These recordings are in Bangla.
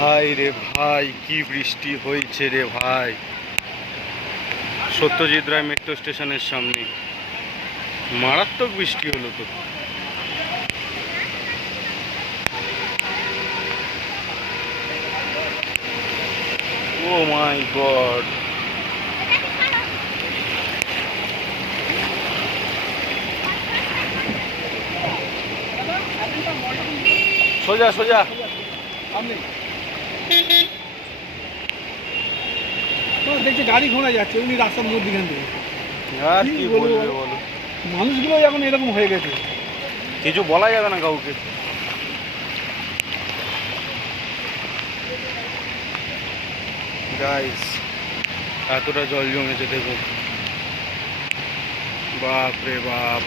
ভাই রে ভাই, কি বৃষ্টি হয়েছে রে ভাই। সত্যজিৎ রায় মেট্রো স্টেশনের সামনে মারাত্মক বৃষ্টি হলো তো। ও মাই গড, সোজা সোজা। দেখছি গাড়ি ঘোরা যাচ্ছে এমনি রাস্তার মধ্যখান থেকে। আর কি বলবে বলো, মানুষগুলো এখন এরকম হয়ে গেছে, কিছু বলা যাবে না কাউকে। গাইস, এতটা জল জমেছে দেখো, বাপ রে বাপ।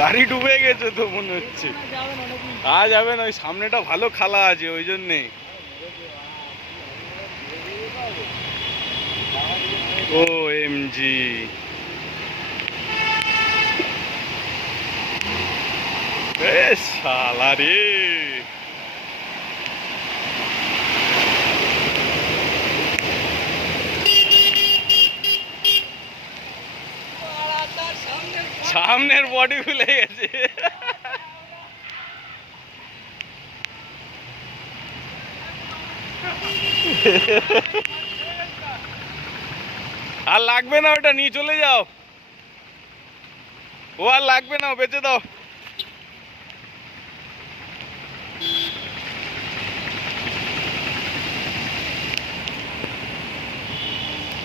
গাড়ি ডুবে গেছে তো মনে হচ্ছে। যাবে না, ওই সামনেটা ভালো খালা আছে ওই জন্যে। ও এমজি, শালা রে। সামনের বডি খুলে গেছে। আর লাগবে না, ওটা নিয়ে চলে যাও। ও আর লাগবে না, বেঁচে দাও।